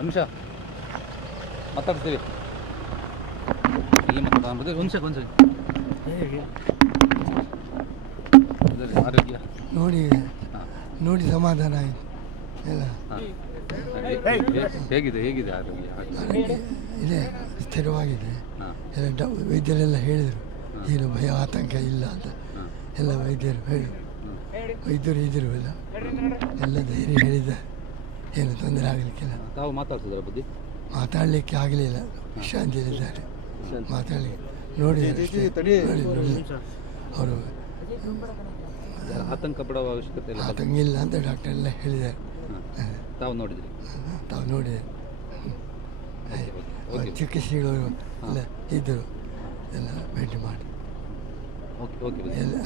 ನಿಮಿಷ. ಮಾತಾಡ್ತೀವಿ ಒಂದು ಸೆಕ್ ಒಂದು ಸೆಕ್ ಆರೋಗ್ಯ. ನೋಡಿ ನೋಡಿ ಸಮಾಧಾನ ಆಯಿತು. ಎಲ್ಲ. ಹೇಗಿದೆ ಹೇಗಿದೆ ಆರೋಗ್ಯ? ಇದೆ ಸ್ಥಿರವಾಗಿದೆ. ಎಲ್ಲ ಡ ವೈದ್ಯರೆಲ್ಲ ಹೇಳಿದರು. ಏನು ಭಯ ಆತಂಕ ಇಲ್ಲ ಅಂತ. ಎಲ್ಲ ವೈದ್ಯರು ಹೇಳಿ ವೈದ್ಯರು ಇದ್ದರು ಎಲ್ಲ. ಎಲ್ಲ ಧೈರ್ಯ ಹೇಳಿದ್ದಾರೆ. ಏನು ತೊಂದರೆ ಆಗಲಿಕ್ಕಿಲ್ಲ ತಾವು ಮಾತಾಡ್ತಿದ್ರ ಬುದ್ಧಿ? ಮಾತಾಡಲಿಕ್ಕೆ ಆಗಲಿಲ್ಲ ವಿಶ್ರಾಂತಿಯಲ್ಲಿದ್ದಾರೆ ಮಾತಾಡಲಿಕ್ಕೆ ನೋಡಿ. ನೋಡಿ. ನೋಡಿ ಅವರು ಆತಂಕ ಪಡುವ ಅವಶ್ಯಕತೆ ಇಲ್ಲ. ಆತಂಕ ಇಲ್ಲ ಅಂತ ಡಾಕ್ಟರ್ ಎಲ್ಲ ಹೇಳಿದ್ದಾರೆ. ತಾವು ನೋಡಿದ್ರಿ? ತಾವು ನೋಡಿದೆ ಚಿಕಿತ್ಸೆಗಳು ಎಲ್ಲ ಇದ್ದರು. ಎಲ್ಲ ಭೇಟಿ ಮಾಡಿ. ಓಕೆ ಓಕೆ ಎಲ್ಲ